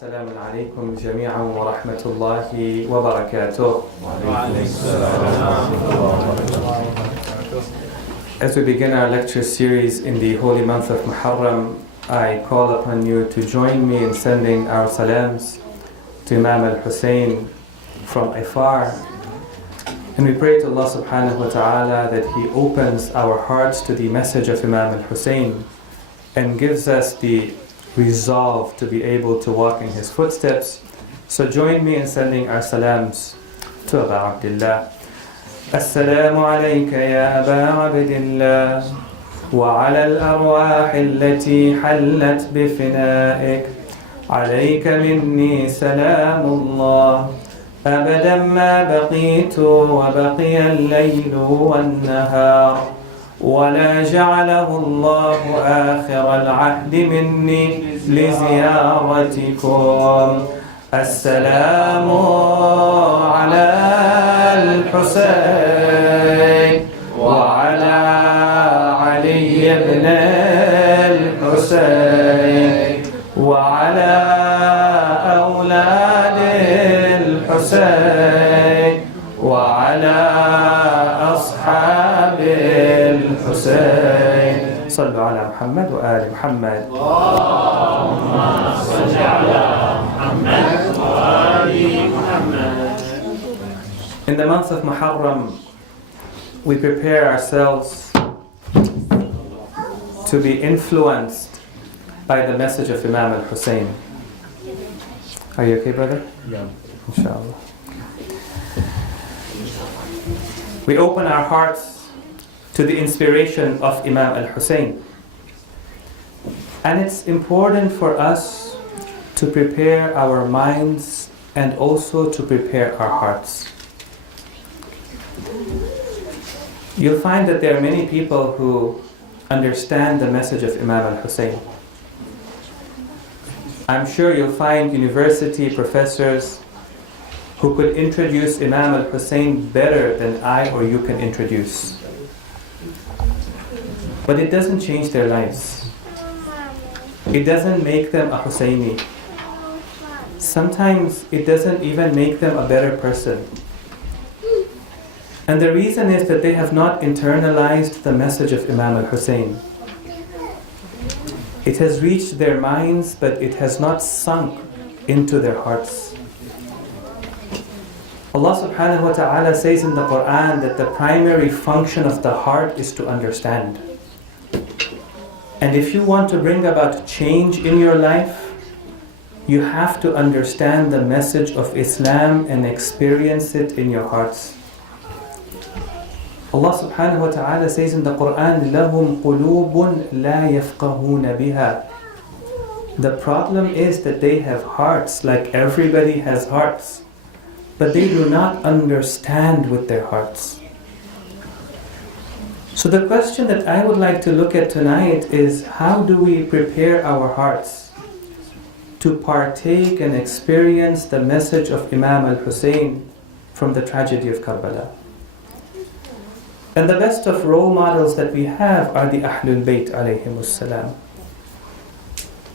السلام عليكم جميعا ورحمة الله وبركاته. As we begin our lecture series in the holy month of Muharram, I call upon you to join me in sending our salams to Imam al-Hussein from afar. And we pray to Allah subhanahu wa ta'ala that He opens our hearts to the message of Imam al-Hussein and gives us the resolve to be able to walk in his footsteps. So join me in sending our salams to Aba Abdullah. Assalamu alayka ya Aba Abdullah wa ala al-arwah allati hallat bifina'ik alayka minni salamullah abadan ma baqitu wa baqiya al-laylu wan-nahar ولا جعله الله آخر العهد مني لزيارتكم السلام على الحسين وعلى علي بن الحسين وعلى أولاد الحسين وعلى أصحاب الحسين صلوا على محمد وآل محمد اللهم صل على محمد وآل محمد. In the month of Muharram, we prepare ourselves to be influenced by the message of Imam al-Hussein. Are you okay, brother? Yeah. Inshallah. We open our hearts to the inspiration of Imam al-Hussein. And it's important for us to prepare our minds and also to prepare our hearts. You'll find that there are many people who understand the message of Imam al-Hussein. I'm sure you'll find university professors who could introduce Imam al-Hussein better than I or you can introduce. But it doesn't change their lives. It doesn't make them a Husseini. Sometimes it doesn't even make them a better person. And the reason is that they have not internalized the message of Imam al-Hussein. It has reached their minds, but it has not sunk into their hearts. Allah subhanahu wa ta'ala says in the Quran that the primary function of the heart is to understand. And if you want to bring about change in your life, you have to understand the message of Islam and experience it in your hearts. Allah subhanahu wa ta'ala says in the Quran, لَهُمْ قُلُوبٌ لَا يَفْقَهُونَ بِهَا. The problem is that they have hearts, like everybody has hearts, but they do not understand with their hearts. So the question that I would like to look at tonight is, how do we prepare our hearts to partake and experience the message of Imam al-Hussein from the tragedy of Karbala? And the best of role models that we have are the Ahlul Bayt alayhimus salam.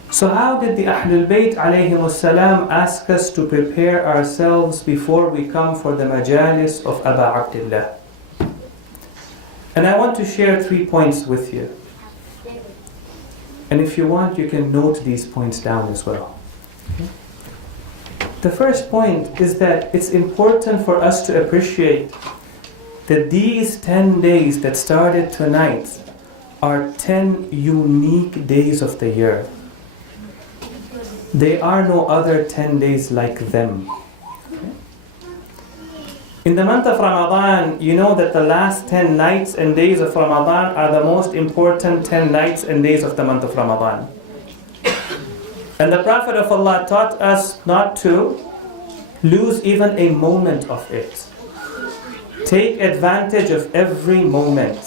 So how did the Ahlul Bayt alayhimus salam ask us to prepare ourselves before we come for the majalis of Aba Abdullah? And I want to share 3 points with you. And if you want, you can note these points down as well. The first point is that it's important for us to appreciate that these 10 days that started tonight are 10 unique days of the year. There are no other 10 days like them. In the month of Ramadan, you know that the last 10 nights and days of Ramadan are the most important 10 nights and days of the month of Ramadan. And the Prophet of Allah taught us not to lose even a moment of it. Take advantage of every moment.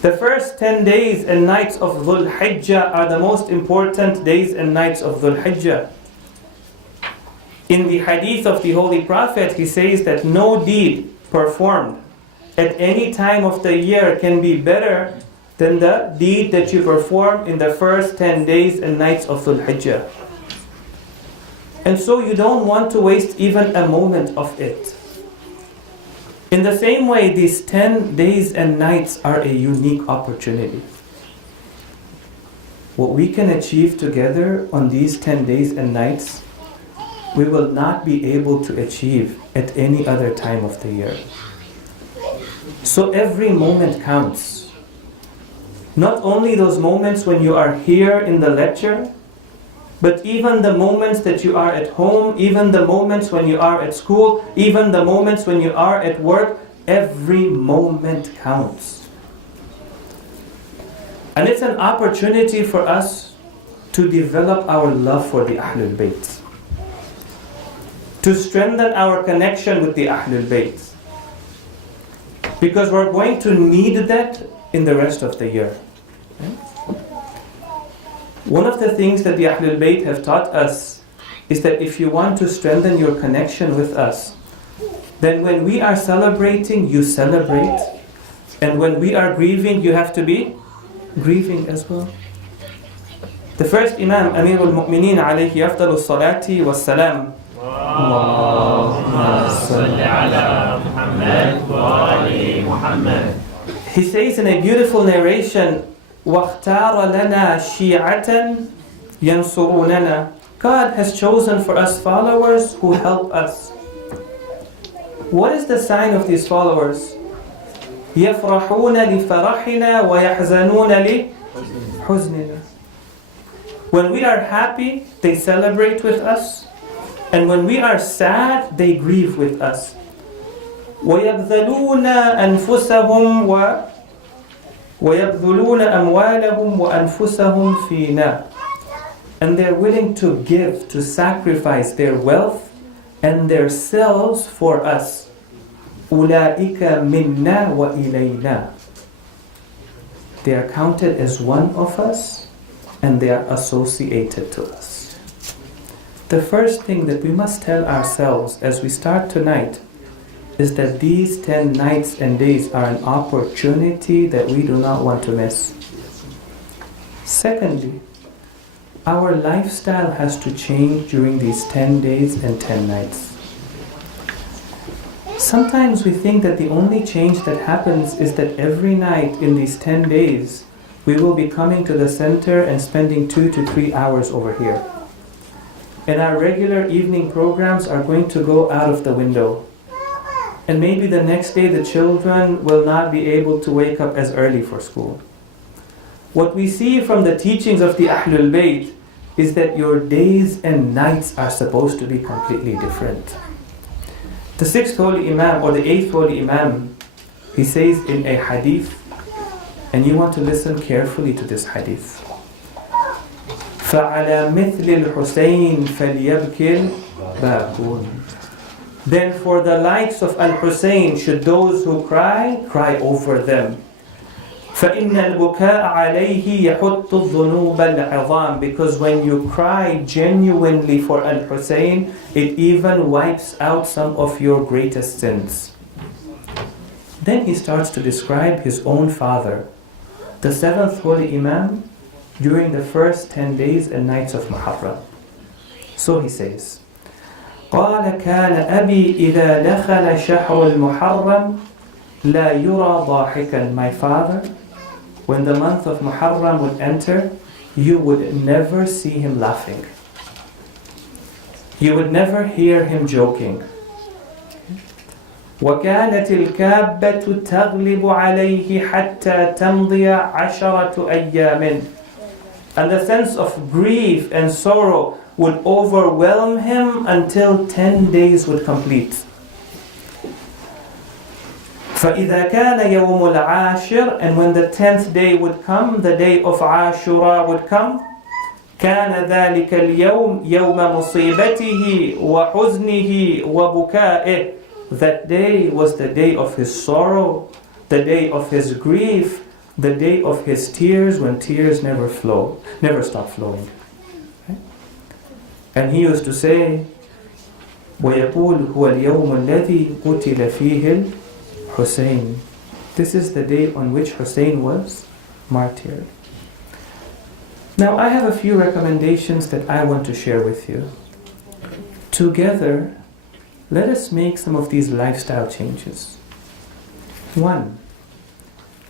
The first 10 days and nights of Dhul Hijjah are the most important days and nights of Dhul Hijjah. In the hadith of the Holy Prophet, he says that no deed performed at any time of the year can be better than the deed that you perform in the first 10 days and nights of Dhul Hijjah. And so you don't want to waste even a moment of it. In the same way, these 10 days and nights are a unique opportunity. What we can achieve together on these 10 days and nights, we will not be able to achieve at any other time of the year. So every moment counts. Not only those moments when you are here in the lecture, but even the moments that you are at home, even the moments when you are at school, even the moments when you are at work, every moment counts. And it's an opportunity for us to develop our love for the Ahlul Bayt, to strengthen our connection with the Ahlul Bayt, because we're going to need that in the rest of the year. One of the things that the Ahlul Bayt have taught us is that if you want to strengthen your connection with us, then when we are celebrating, you celebrate. And when we are grieving, you have to be grieving as well. The first Imam, Amir al-Mu'mineen alayhi afdalu salati wa salam. Allahumma salli ala Muhammad wa ali Muhammad. He says in a beautiful narration, وَاخْتَارَ لَنَا شِيعَةً يَنْصُرُونَنَا. God has chosen for us followers who help us. What is the sign of these followers? يَفْرَحُونَ لِفَرَحِنَا وَيَحْزَنُونَ لِحُزْنِنَا. When we are happy, they celebrate with us. And when we are sad, they grieve with us. وَيَبْذَلُونَ أَنفُسَهُمْ وَيَبْذُلُونَ أَمْوَالَهُمْ وَأَنفُسَهُمْ فِينَا. And they're willing to give, to sacrifice their wealth and their selves for us. أُولَٰئِكَ مِنَّا وَإِلَيْنَا. They are counted as one of us and they are associated to us. The first thing that we must tell ourselves as we start tonight is that these 10 nights and days are an opportunity that we do not want to miss. Secondly, our lifestyle has to change during these 10 days and 10 nights. Sometimes we think that the only change that happens is that every night in these 10 days, we will be coming to the center and spending 2 to 3 hours over here. And our regular evening programs are going to go out of the window. And maybe the next day the children will not be able to wake up as early for school. What we see from the teachings of the Ahlul Bayt is that your days and nights are supposed to be completely different. The 6th Holy Imam or the 8th Holy Imam, he says in a hadith, and you want to listen carefully to this hadith. فَعَلَى مِثْلِ الْحُسَيْنِ فَلْيَبْكِ الْبَاكُونَ. Then for the likes of Al-Hussein, should those who cry, cry over them. فَإِنَّ الْبُكَاءَ عَلَيْهِ يَحُطُّ الذُّنُوبَ الْعِظَامِ. Because when you cry genuinely for Al-Hussein, it even wipes out some of your greatest sins. Then he starts to describe his own father, the 7th Holy Imam, during the first 10 days and nights of Muharram. So he says, قال كان أبي إذا دخل شهر المحرم لا يرى ضاحكا. My father, when the month of Muharram would enter, you would never see him laughing. You would never hear him joking. وكانت الكابة تغلب عليه حتى تمضي 10 أيام. And the sense of grief and sorrow would overwhelm him until 10 days would complete. فَإِذَا كَانَ يَوْمُ الْعَاشِرِ. And when the 10th day would come, the day of Ashura would come, كَانَ ذَلِكَ الْيَوْمِ يَوْمَ مُصِيبَتِهِ وَحُزْنِهِ وَبُكَائِهِ. That day was the day of his sorrow, the day of his grief, the day of his tears, when tears never stop flowing. And he used to say, وَيَقُولُ هُوَ الْيَوْمُ الَّذِي قُتِلَ فِيهِ الْحُسَيْنِ. This is the day on which Hussein was martyred. Now I have a few recommendations that I want to share with you. together, let us make some of these lifestyle changes. 1.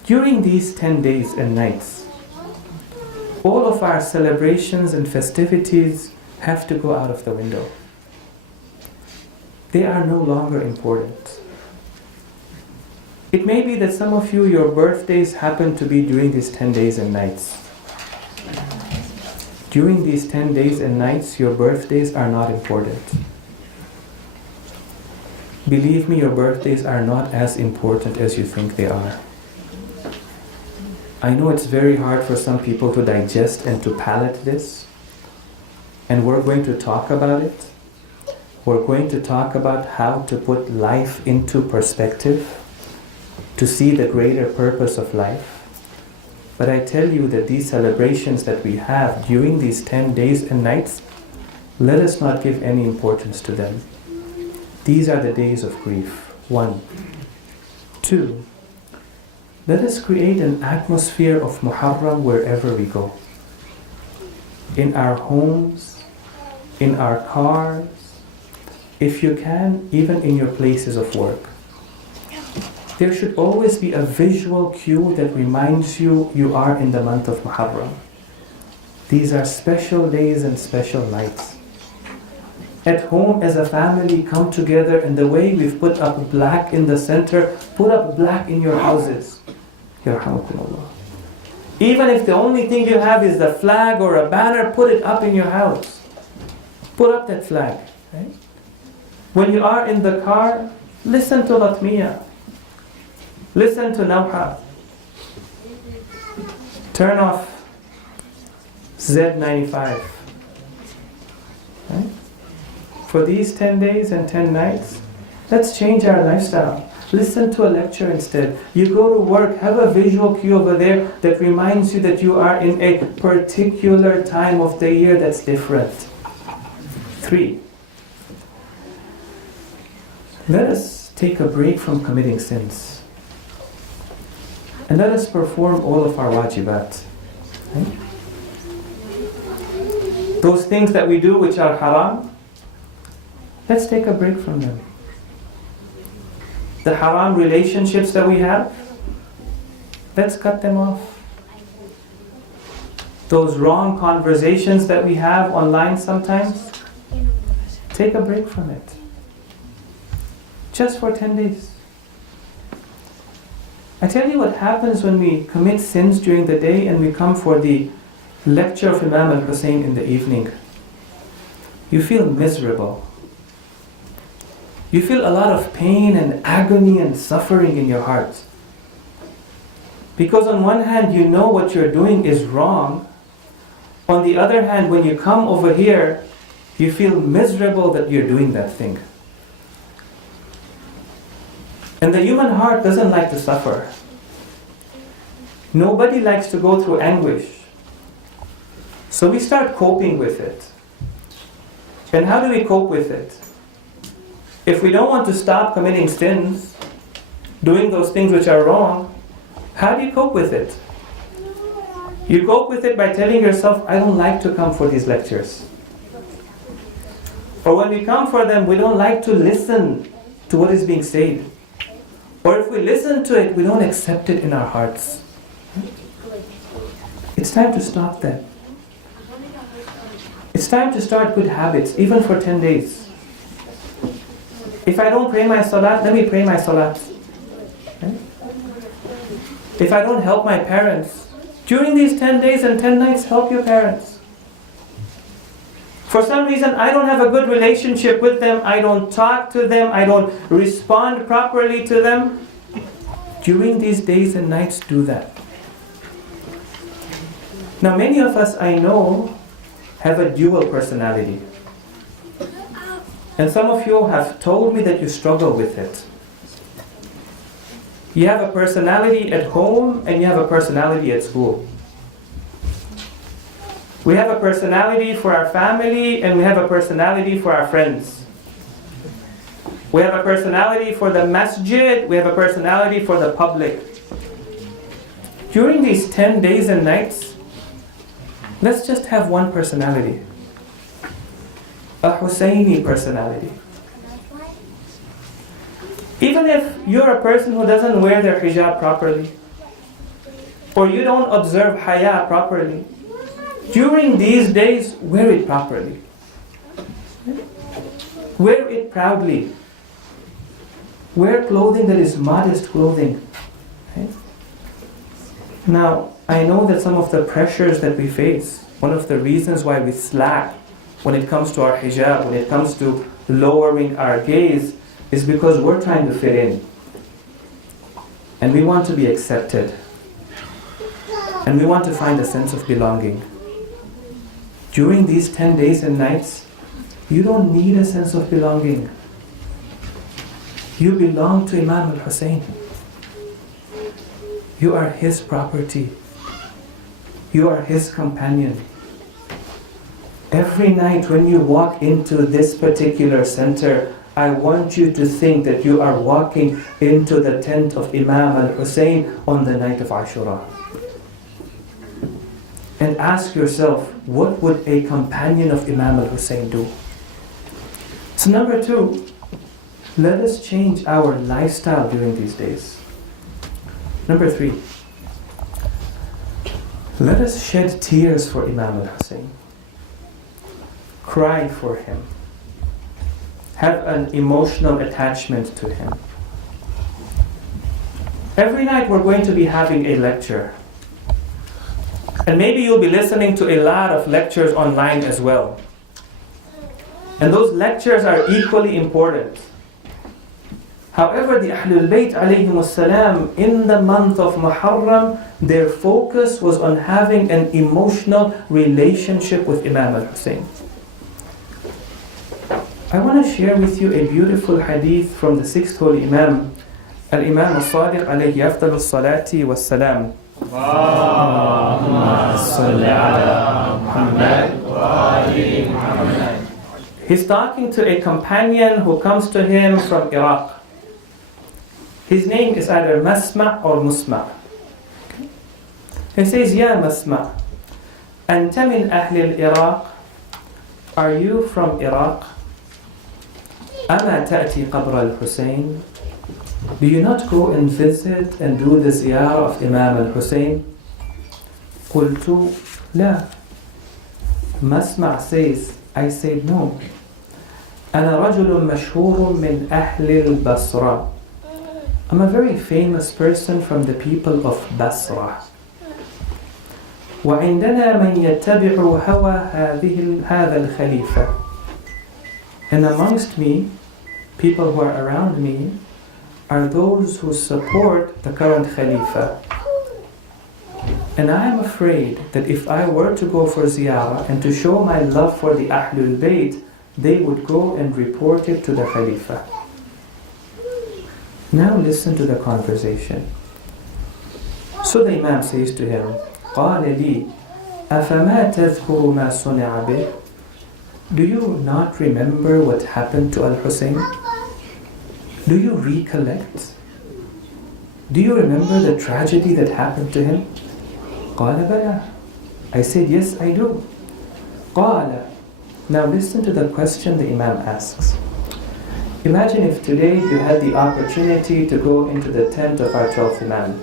During these 10 days and nights, all of our celebrations and festivities have to go out of the window. They are no longer important. It may be that some of you, your birthdays happen to be during these 10 days and nights. During these 10 days and nights, your birthdays are not important. Believe me, your birthdays are not as important as you think they are. I know it's very hard for some people to digest and to palate this, and we're going to talk about it. We're going to talk about how to put life into perspective, to see the greater purpose of life. But I tell you that these celebrations that we have during these 10 days and nights, let us not give any importance to them. These are the days of grief. 1. 2. Let us create an atmosphere of Muharram wherever we go. In our homes, in our cars, if you can, even in your places of work. There should always be a visual cue that reminds you you are in the month of Muharram. These are special days and special nights. At home as a family, come together, and the way we've put up black in the center, put up black in your houses. Yarhamukumullah. Even if the only thing you have is the flag or a banner, put it up in your house. Put up that flag. Right? When you are in the car, listen to Latmiya. Listen to Nawha. Turn off Z95. Right? For these 10 days and 10 nights, let's change our lifestyle. Listen to a lecture instead. You go to work, have a visual cue over there that reminds you that you are in a particular time of the year that's different. 3. Let us take a break from committing sins. And let us perform all of our wajibat. Right? Those things that we do which are haram, let's take a break from them. The haram relationships that we have, let's cut them off. Those wrong conversations that we have online sometimes, take a break from it. Just for 10 days. I tell you what happens when we commit sins during the day and we come for the lecture of Imam al-Hussein in the evening. You feel miserable. You feel a lot of pain and agony and suffering in your heart. Because on one hand, you know what you're doing is wrong. On the other hand, when you come over here, you feel miserable that you're doing that thing. And the human heart doesn't like to suffer. Nobody likes to go through anguish. So we start coping with it. And how do we cope with it? If we don't want to stop committing sins, doing those things which are wrong, how do you cope with it? You cope with it by telling yourself, I don't like to come for these lectures. Or when we come for them, we don't like to listen to what is being said. Or if we listen to it, we don't accept it in our hearts. It's time to stop that. It's time to start good habits, even for 10 days. If I don't pray my salat, let me pray my salat. Okay? If I don't help my parents, during these 10 days and 10 nights, help your parents. For some reason, I don't have a good relationship with them, I don't talk to them, I don't respond properly to them. During these days and nights, do that. Now, many of us, I know, have a dual personality. And some of you have told me that you struggle with it. You have a personality at home and you have a personality at school. We have a personality for our family and we have a personality for our friends. We have a personality for the masjid, we have a personality for the public. During these 10 days and nights, let's just have one personality. a Husseini personality. Even if you're a person who doesn't wear their hijab properly, or you don't observe haya properly, during these days, wear it properly. Wear it proudly. Wear clothing that is modest clothing. Okay? Now, I know that some of the pressures that we face, one of the reasons why we slack when it comes to our hijab, when it comes to lowering our gaze, is because we're trying to fit in. And we want to be accepted. And we want to find a sense of belonging. During these 10 days and nights, you don't need a sense of belonging. You belong to Imam al-Hussein. You are his property. You are his companion. Every night when you walk into this particular center, I want you to think that you are walking into the tent of Imam al-Hussein on the night of Ashura. And ask yourself, what would a companion of Imam al-Hussein do? So number 2, let us change our lifestyle during these days. Number 3, let us shed tears for Imam al-Hussein. Cry for him. Have an emotional attachment to him. Every night we're going to be having a lecture. And maybe you'll be listening to a lot of lectures online as well. And those lectures are equally important. However, the Ahlul Bayt alayhimus salam, in the month of Muharram, their focus was on having an emotional relationship with Imam al-Hussein. I want to share with you a beautiful hadith from the 6th Holy Imam, Al-Imam al-Sadiq alayhi afdal as-salati was-salam. Allahumma salli ala Muhammad wa ali Muhammad. He's talking to a companion who comes to him from Iraq. His name is either Masma' or Musma'. He says, Ya Masma', anta min ahli al-Iraq? Are you from Iraq? Ama ta'ti qabr al-Hussein? Do you not go and visit and do the ziyarah of Imam al-Hussein? Qultu la. Masma' says, I said no. أنا رجل مشهور من أهل البصرة. I'm a very famous person from the people of Basra. وعندنا من يتبع هوى هذا الخليفة. And amongst me, people who are around me, are those who support the current Khalifa. And I am afraid that if I were to go for ziyarah and to show my love for the Ahlul Bayt, they would go and report it to the Khalifa. Now listen to the conversation. So the Imam says to him, قال لي أفما تذكر ما صنع به? Do you not remember what happened to Al-Hussein? Do you recollect? Do you remember the tragedy that happened to him? قال بلى. I said, yes, I do. قال. Now listen to the question the Imam asks. Imagine if today you had the opportunity to go into the tent of our 12th Imam,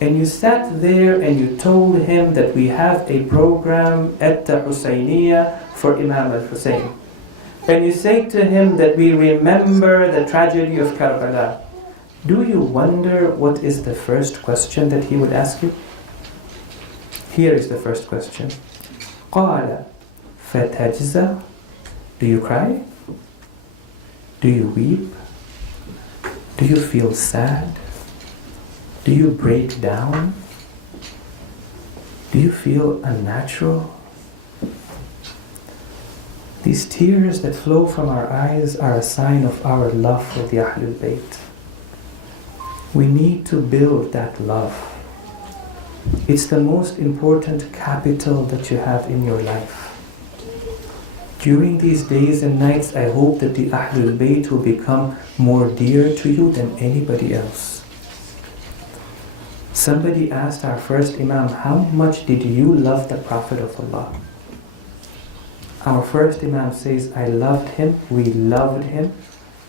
and you sat there and you told him that we have a program at the Husayniyah for Imam al-Hussein. And you say to him that we remember the tragedy of Karbala. Do you wonder what is the first question that he would ask you? Here is the first question. قال فتجزع. Do you cry? Do you weep? Do you feel sad? Do you break down? Do you feel unnatural? These tears that flow from our eyes are a sign of our love for the Ahlul Bayt. We need to build that love. It's the most important capital that you have in your life. During these days and nights, I hope that the Ahlul Bayt will become more dear to you than anybody else. Somebody asked our first Imam, how much did you love the Prophet of Allah? Our first Imam says, I loved him, we loved him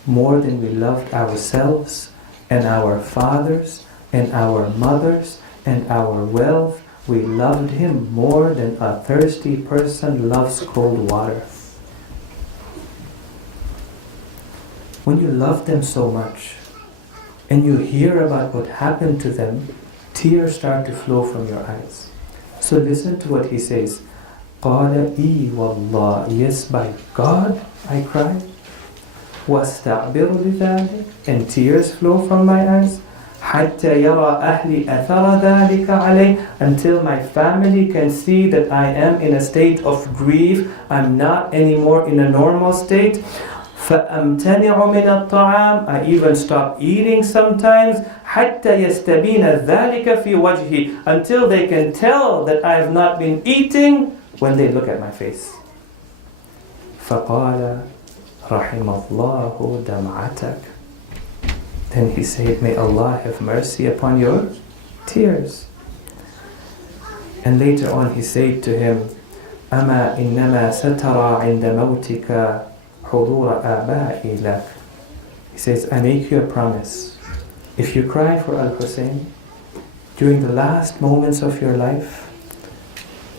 more than we loved ourselves and our fathers and our mothers and our wealth. We loved him more than a thirsty person loves cold water. When you love them so much and you hear about what happened to them, tears start to flow from your eyes. So listen to what he says. قَالَ إِي وَاللَّهِ, yes, by God I cried. وَاسْتَعْبِرُ لِذَلِكَ, and tears flow from my eyes. حَتَّى يَرَى أَهْلِ أَثَرَ ذَلِكَ عَلَيْهِ, until my family can see that I am in a state of grief. I'm not anymore in a normal state. فَأَمْتَنِعُ مِنَ الطَّعَامِ, I even stop eating sometimes. حَتَّى يَسْتَبِينَ ذَلِكَ فِي وَجْهِ, until they can tell that I have not been eating when they look at my face. فَقَالَ رَحِمَ اللَّهُ دَمْعَتَكَ, then he said, may Allah have mercy upon your tears. And later on he said to him, أَمَا إِنَّمَا سَتَرَى عِنْدَ مَوْتِكَ حُضُورَ آبَائِي لَكَ. He says, I make you a promise. If you cry for Al-Hussein during the last moments of your life,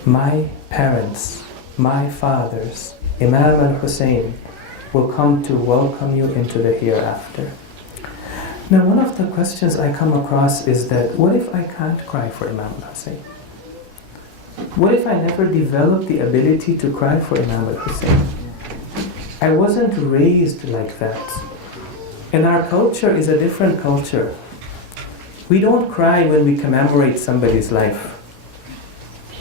my parents, my fathers, Imam Al-Hussein, will come to welcome you into the hereafter. Now, one of the questions I come across is that, what if I can't cry for Imam Al-Hussein? What if I never developed the ability to cry for Imam Al-Hussein? I wasn't raised like that. And our culture is a different culture. We don't cry when we commemorate somebody's life.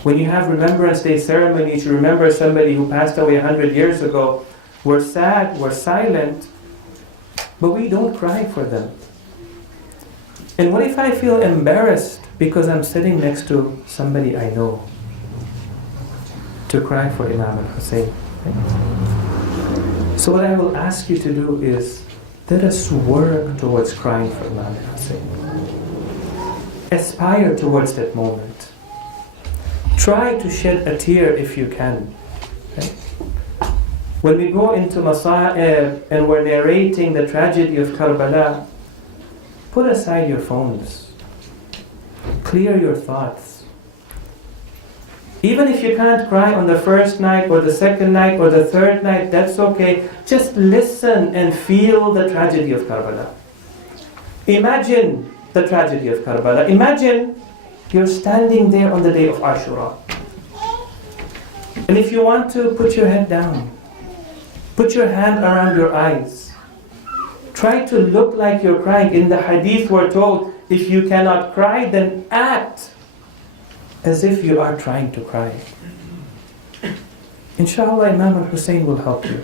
When you have Remembrance Day ceremonies, you remember somebody who passed away 100 years ago. We're sad, we're silent, but we don't cry for them. And what if I feel embarrassed because I'm sitting next to somebody I know to cry for Imam Al-Hussein? So what I will ask you to do is, let us work towards crying for Imam Al-Hussein. Aspire towards that moment. Try to shed a tear if you can. Okay? When we go into Masa'ib and we're narrating the tragedy of Karbala, put aside your phones. Clear your thoughts. Even if you can't cry on the first night or the second night or the third night, that's okay. Just listen and feel the tragedy of Karbala. Imagine the tragedy of Karbala. Imagine you're standing there on the day of Ashura. And if you want to, put your head down. Put your hand around your eyes. Try to look like you're crying. In the hadith we're told, if you cannot cry, then act as if you are trying to cry. Inshallah, Imam Al-Hussein will help you.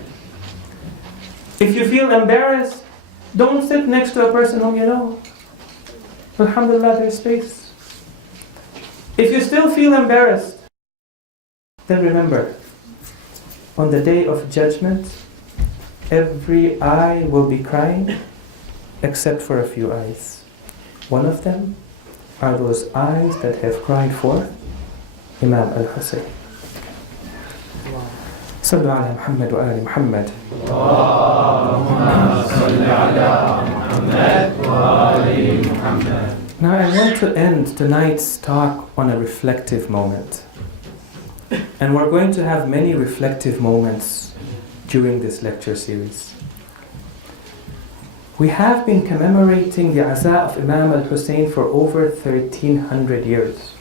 If you feel embarrassed, don't sit next to a person whom you know. Alhamdulillah, there's space. If you still feel embarrassed, then remember, on the day of judgment, every eye will be crying except for a few eyes. One of them are those eyes that have cried for Imam Al-Hussein. صلوا على محمد وآل محمد. اللهم صل على محمد وآل محمد. Now I want to end tonight's talk on a reflective moment. And we're going to have many reflective moments during this lecture series. We have been commemorating the Aza of Imam Al-Hussein for over 1300 years.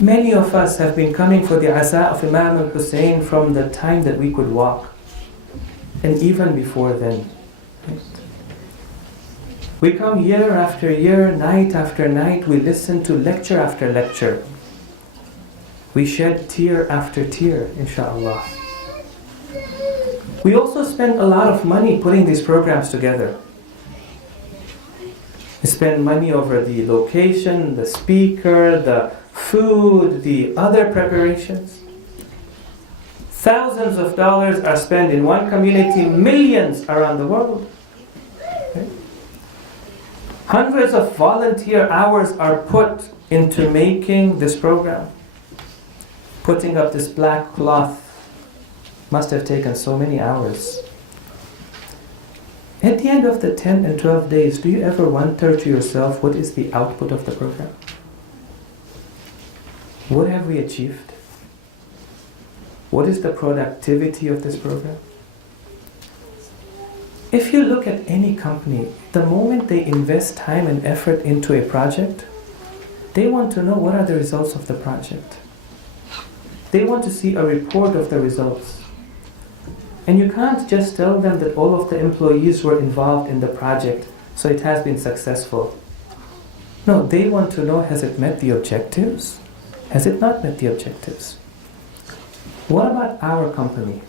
Many of us have been coming for the Aza of Imam Al-Hussein from the time that we could walk, and even before then. We come year after year, night after night, we listen to lecture after lecture. We shed tear after tear, inshallah. We also spend a lot of money putting these programs together. We spend money over the location, the speaker, the food, the other preparations. Thousands of dollars are spent in one community, millions around the world. Okay? Hundreds of volunteer hours are put into making this program. Putting up this black cloth must have taken so many hours. At the end of the 10 and 12 days, do you ever wonder to yourself, what is the output of the program? What have we achieved? What is the productivity of this program? If you look at any company, the moment they invest time and effort into a project, they want to know what are the results of the project. They want to see a report of the results. And you can't just tell them that all of the employees were involved in the project, so it has been successful. No, they want to know, has it met the objectives? Has it not met the objectives? What about our company?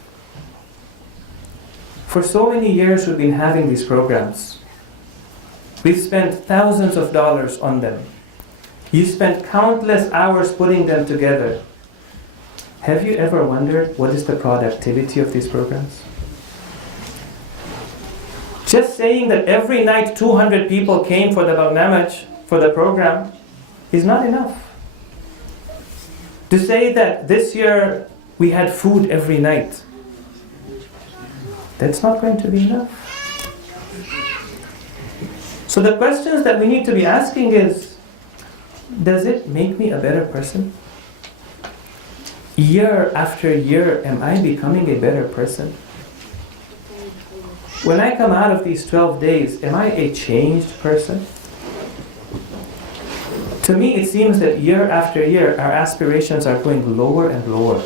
For so many years we've been having these programs. We've spent thousands of dollars on them. You spent countless hours putting them together. Have you ever wondered what is the productivity of these programs? Just saying that every night 200 people came for the barnamaj, for the program, is not enough. To say that this year we had food every night, that's not going to be enough. So the questions that we need to be asking is, does it make me a better person? Year after year, am I becoming a better person? When I come out of these 12 days, am I a changed person? To me, it seems that year after year, our aspirations are going lower and lower.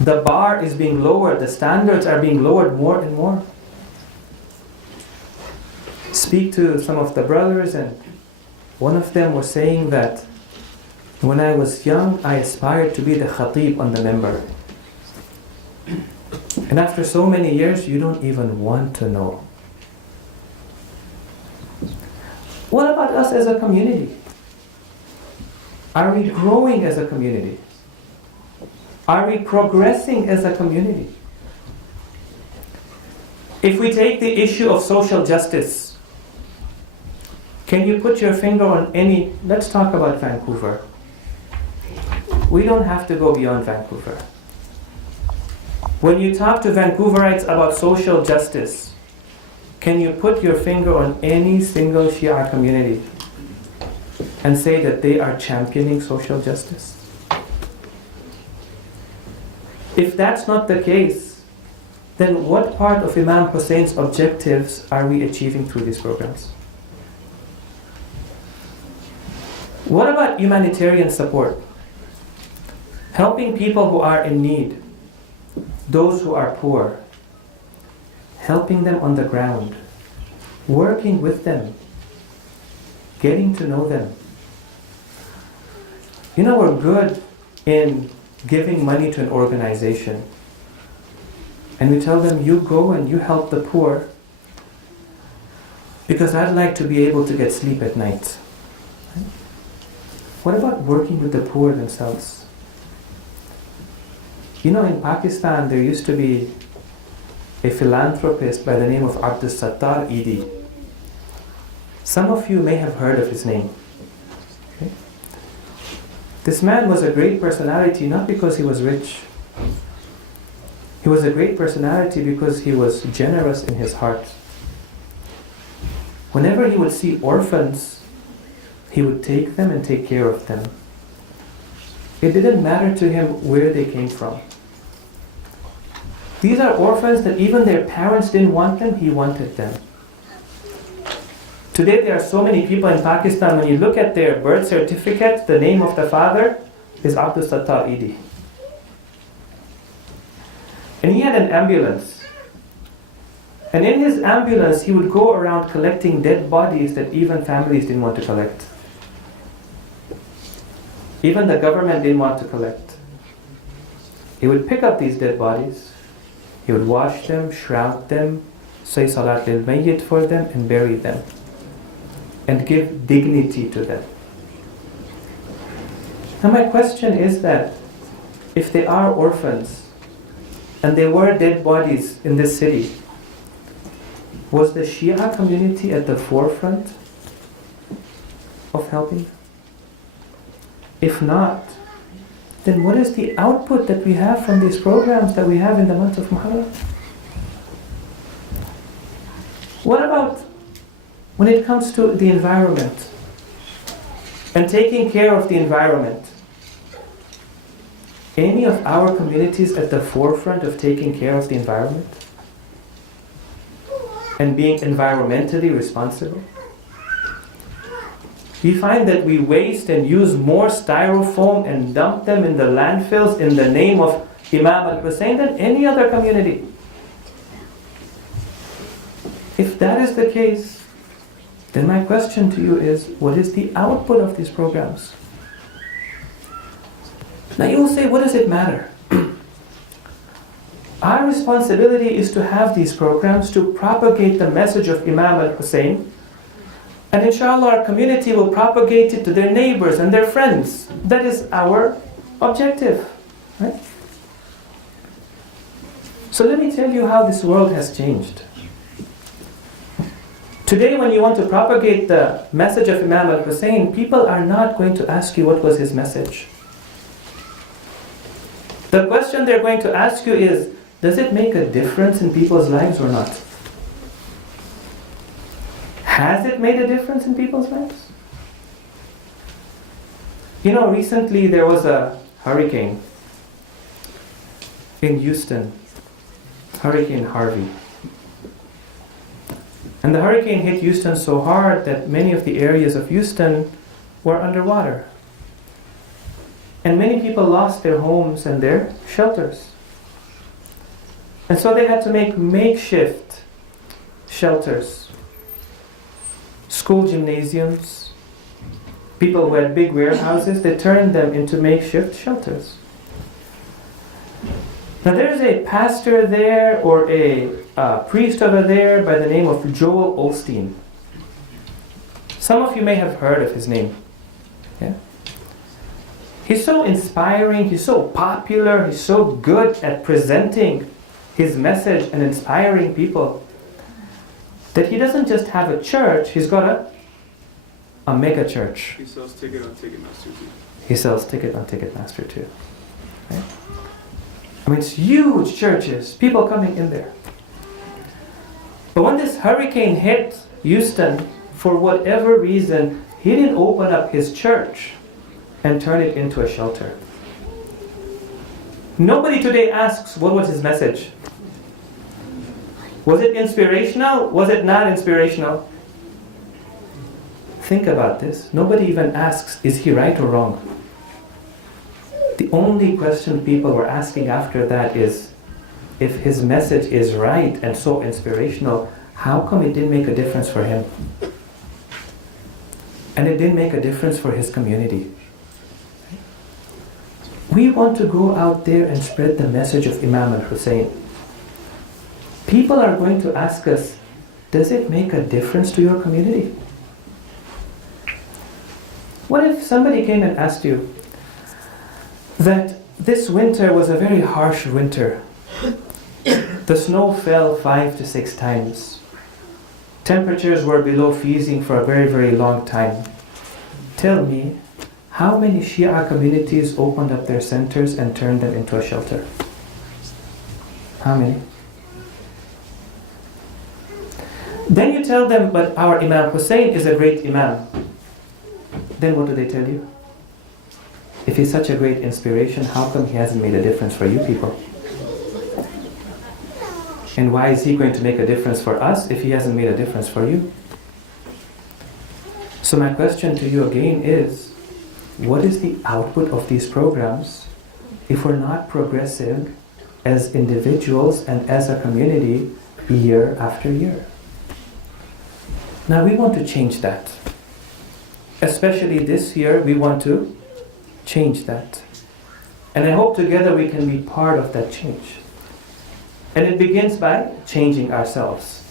The bar is being lowered, the standards are being lowered more and more. Speak to some of the brothers, and one of them was saying that when I was young, I aspired to be the khatib on the minbar. And after so many years, you don't even want to know. What about us as a community? Are we growing as a community? Are we progressing as a community? If we take the issue of social justice, can you put your finger on any, let's talk about Vancouver. We don't have to go beyond Vancouver. When you talk to Vancouverites about social justice, can you put your finger on any single Shia community and say that they are championing social justice? If that's not the case, then what part of Imam Hussein's objectives are we achieving through these programs? What about humanitarian support? Helping people who are in need, those who are poor, helping them on the ground, working with them, getting to know them. You know, we're good in giving money to an organization, and we tell them, you go and you help the poor because I'd like to be able to get sleep at night. What about working with the poor themselves? You know, in Pakistan there used to be a philanthropist by the name of Abdul Sattar Idi. Some of you may have heard of his name. Okay? This man was a great personality not because he was rich. He was a great personality because he was generous in his heart. Whenever he would see orphans, he would take them and take care of them. It didn't matter to him where they came from. These are orphans that even their parents didn't want them, he wanted them. Today there are so many people in Pakistan, when you look at their birth certificate, the name of the father is Abdul Sattar Idi. And he had an ambulance. And in his ambulance he would go around collecting dead bodies that even families didn't want to collect. Even the government didn't want to collect. He would pick up these dead bodies, he would wash them, shroud them, say Salat al-Mayyit for them, and bury them. And give dignity to them. Now my question is that, if they are orphans, and there were dead bodies in this city, was the Shia community at the forefront of helping? If not, then what is the output that we have from these programs that we have in the month of Muharram? What about when it comes to the environment and taking care of the environment? Any of our communities at the forefront of taking care of the environment and being environmentally responsible? We find that we waste and use more styrofoam and dump them in the landfills in the name of Imam al-Hussein than any other community. If that is the case, then my question to you is, what is the output of these programs? Now you will say, what does it matter? Our responsibility is to have these programs to propagate the message of Imam al-Hussein, and inshallah our community will propagate it to their neighbors and their friends. That is our objective, right? So let me tell you how this world has changed. Today when you want to propagate the message of Imam al-Hussein, people are not going to ask you what was his message. The question they're going to ask you is, does it make a difference in people's lives or not? Has it made a difference in people's lives? You know, recently there was a hurricane in Houston, Hurricane Harvey. And the hurricane hit Houston so hard that many of the areas of Houston were underwater. And many people lost their homes and their shelters. And so they had to make makeshift shelters. School gymnasiums, people who had big warehouses, they turned them into makeshift shelters. Now there's a pastor there or a priest over there by the name of Joel Osteen. Some of you may have heard of his name. Yeah? He's so inspiring, he's so popular, he's so good at presenting his message and inspiring people that he doesn't just have a church, he's got a mega church. He sells ticket on Ticketmaster too. He sells ticket on Ticketmaster too. Right? I mean, it's huge churches, people coming in there. But when this hurricane hit Houston, for whatever reason, he didn't open up his church and turn it into a shelter. Nobody today asks, what was his message? Was it inspirational? Was it not inspirational? Think about this. Nobody even asks, is he right or wrong? The only question people were asking after that is, if his message is right and so inspirational, how come it didn't make a difference for him? And it didn't make a difference for his community. We want to go out there and spread the message of Imam al-Hussein. People are going to ask us, does it make a difference to your community? What if somebody came and asked you that this winter was a very harsh winter? The snow fell 5 to 6 times. Temperatures were below freezing for a very, very long time. Tell me, how many Shia communities opened up their centers and turned them into a shelter? How many? Then you tell them, but our Imam Hussein is a great Imam. Then what do they tell you? If he's such a great inspiration, how come he hasn't made a difference for you people? And why is he going to make a difference for us if he hasn't made a difference for you? So my question to you again is, what is the output of these programs if we're not progressive as individuals and as a community year after year? Now we want to change that. Especially this year, we want to change that. And I hope together we can be part of that change. And it begins by changing ourselves.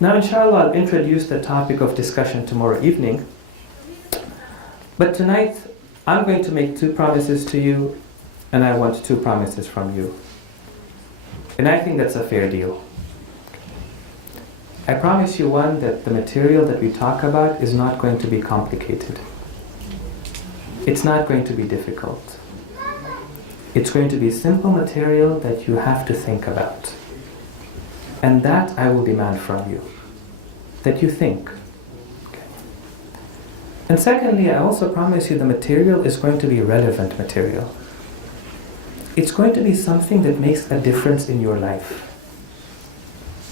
Now inshallah, I'll introduce the topic of discussion tomorrow evening. But tonight, I'm going to make 2 promises to you, and I want 2 promises from you. And I think that's a fair deal. I promise you one, that the material that we talk about is not going to be complicated. It's not going to be difficult. It's going to be simple material that you have to think about. And that I will demand from you, that you think. Okay. And secondly, I also promise you the material is going to be relevant material. It's going to be something that makes a difference in your life.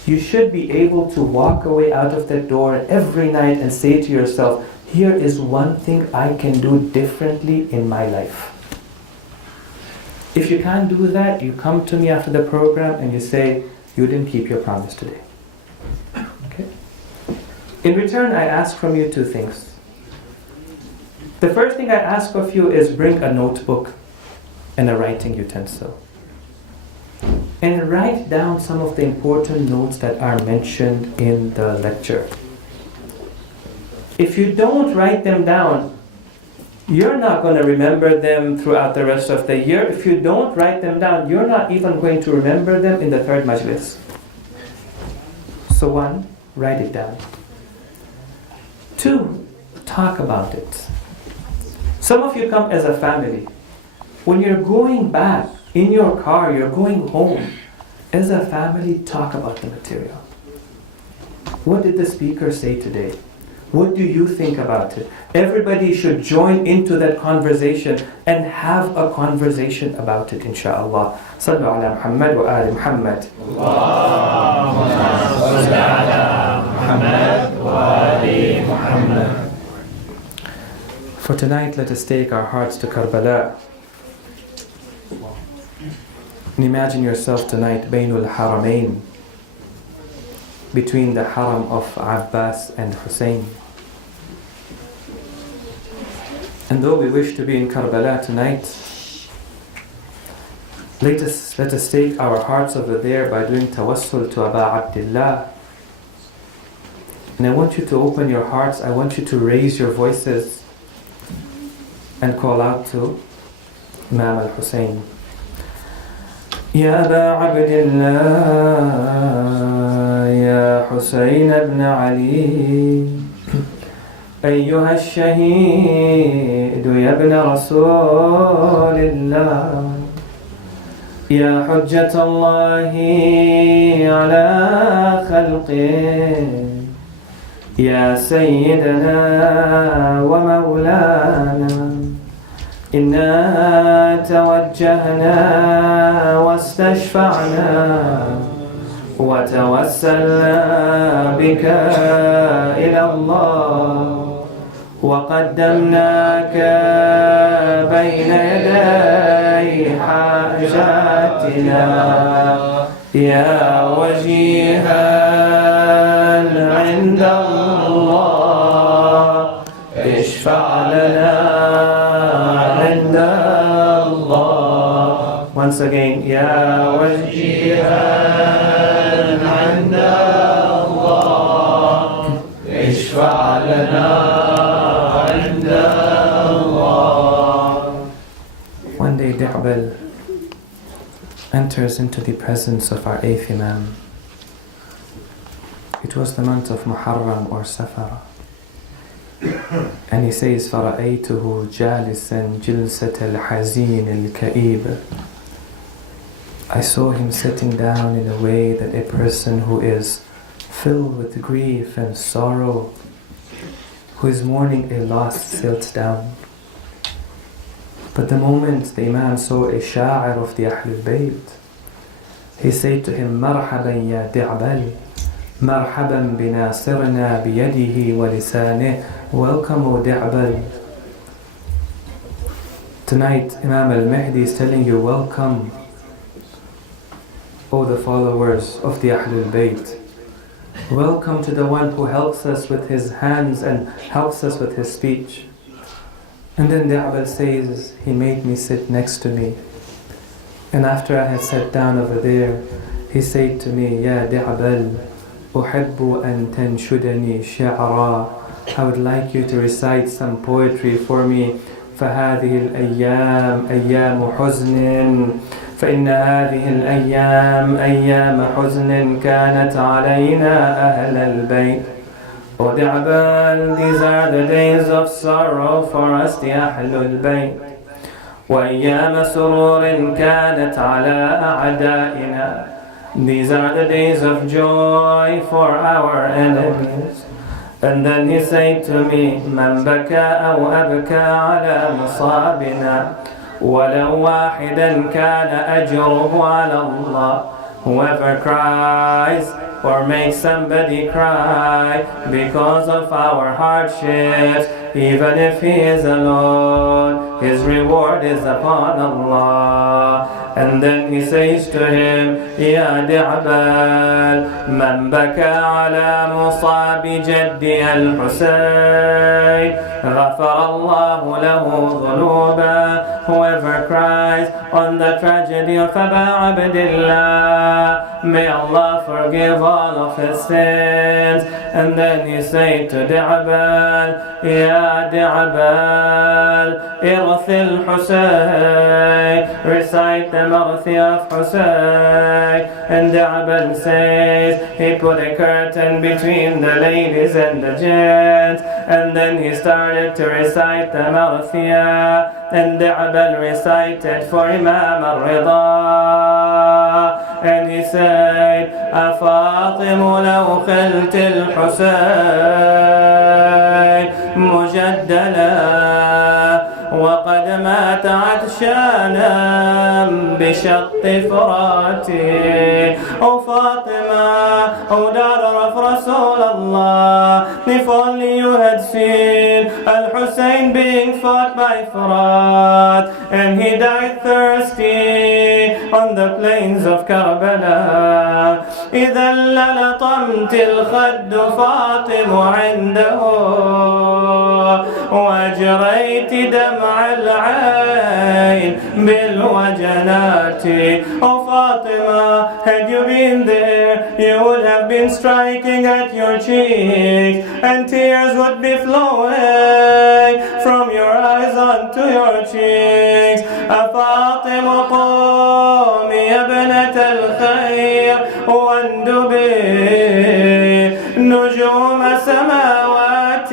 You should be able to walk away out of that door every night and say to yourself, here is one thing I can do differently in my life. If you can't do that, you come to me after the program and you say, you didn't keep your promise today. Okay? In return, I ask from you two things. The first thing I ask of you is bring a notebook and a writing utensil. And write down some of the important notes that are mentioned in the lecture. If you don't write them down, you're not going to remember them throughout the rest of the year. If you don't write them down, you're not even going to remember them in the third majlis. So one, write it down. Two, talk about it. Some of you come as a family. When you're going back in your car, you're going home, as a family, talk about the material. What did the speaker say today? What do you think about it? Everybody should join into that conversation and have a conversation about it, inshaAllah. Sallu ala Muhammad wa ali Muhammad. Allahumma salli ala Muhammad wa ali Muhammad. For tonight, let us take our hearts to Karbala. And imagine yourself tonight, Bainul Haramain, between the haram of Abbas and Hussein. And though we wish to be in Karbala tonight, let us take our hearts over there by doing tawassul to Aba Abdullah. And I want you to open your hearts, I want you to raise your voices and call out to Imam al-Hussein. يا أبا عبد الله يا حسين بن علي أيها الشهيد يا ابن رسول الله يا حجة الله على خلقه يا سيدنا ومولانا إنا توجهنا واستشفعنا وتوسلنا بك إلى الله وقدمناك بين يدي حاجاتنا يا وجيها عند الله اشفع لنا عند الله. Once again, يا وجيها عند الله اشفع لنا عند الله. One day Di'bal enters into the presence of our eighth Imam. It was the month of Muharram or Safar. And he says, فَرَأَيْتُهُ جَالِسًا جِلْسَةَ الْحَزِينِ الْكَئِيبِ. I saw him sitting down in a way that a person who is filled with grief and sorrow, who is mourning a loss, sits down. But the moment the Imam saw a sha'ir of the Ahlul Bayt, he said to him, مَرْحَبًا يَا دِعْبَلِ مَرْحَبًا بِنَاصِرْنَا بِيَدِهِ وَلِسَانِهِ. Welcome, O Di'bal. Tonight, Imam al-Mahdi is telling you, welcome, O the followers of the Ahlul Bayt. Welcome to the one who helps us with his hands and helps us with his speech. And then Di'bal says, he made me sit next to me. And after I had sat down over there, he said to me, Ya Di'bal, أحب أن تنشدني شعرا. I would like you to recite some poetry for me. فهذه الأيام أيام حزن فإن هذه الأيام أيام حزن كانت علينا أهل البيت. O Di'bal, these are the days of sorrow for us, the Ahlul Bayt. وأيام سرور كانت على أعدائنا. These are the days of joy for our enemies. And then he said to me, من بكى أو أبكى على مصابنا ولو واحدا كان أجره على الله. Whoever cries or makes somebody cry because of our hardships, even if he is alone, his reward is upon Allah. And then he says to him, يا دعبال من بكى على مصاب جدي الحسين غفر الله له ذنوبه. Whoever cries on the tragedy of Aba Abdillah, may Allah forgive all of his sins. And then he said to Da'bal, يا دعبال إرث الحسين, recite the mercy of Hussein. And Da'bal says he put a curtain between the ladies and the gents, and then he started to recite the Marthiyah. And Da'bal recited for Imam al-Rida, and he said, أفاطم لو خلت الحسين مجدلا وقد مات عطشانا بشط فراتي. Oh Fatima, oh daughter of Rasulullah, if only you had seen Al-Hussein being fought by Furat, and he died thirsty on the plains of Karbala. إذا للطمت الخد فاطم عنده وأجريت دمع العين بالوجنات. Oh Fatima, had you been there, you would have been striking at your cheeks, and tears would be flowing from your eyes onto your cheeks. أفاطم قومي يا ابنة الخير واندبي نجوم سماوات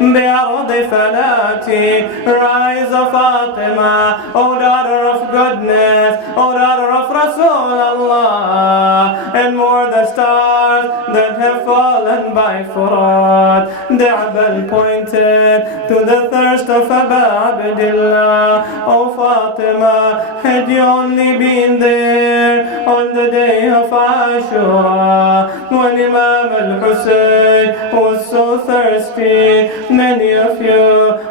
بأرض فلاتي. Rise of Fatima, O daughter of goodness, O daughter of Rasulullah, and more the stars that have fallen by Furat. Da'bal pointed to the thirst of Aba Abdillah. O Fatima, had you only been there on the day of Ashura, when Imam al-Hussein was so thirsty. Many of you,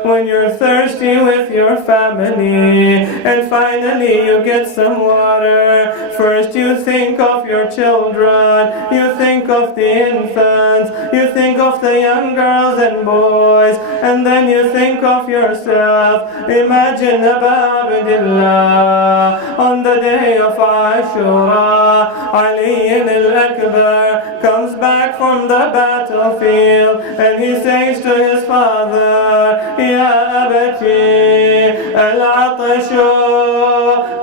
when you're thirsty with your family, and finally you get some water, first you think of your children, you think of the infants, you think of the young girls and boys, and then you think of yourself. Imagine Aba Abdillah on the day of Ashura. Ali al-Akbar comes back from the battlefield, and he says to his father, يا أبتي العطش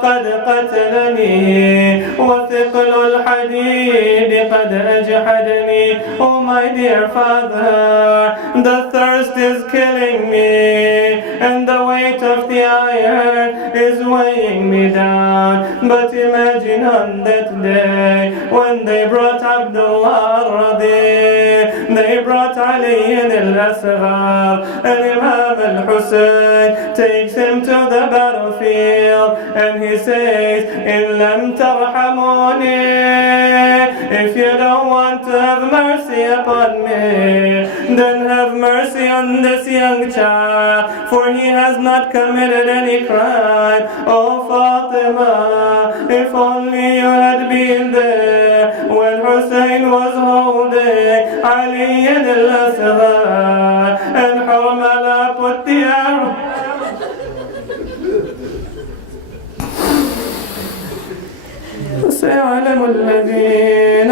قد قتلني وثقل الحديد قد أجحدني. Oh my dear father, the thirst is killing me, and the weight of the iron is weighing me down. But imagine on that day when they brought Abdullah al-Radi, they brought Ali al-Asghar, and Imam al-Hussein takes him to the battlefield, and he says, إن لم ترحموني, if you don't want to have mercy upon me, then have mercy on this young child, for he has not committed any crime. Oh Fatima, if only you had been there when Hussein was holding Ali al-Asghar, and Hurmala put the arrow. سيعلم الذين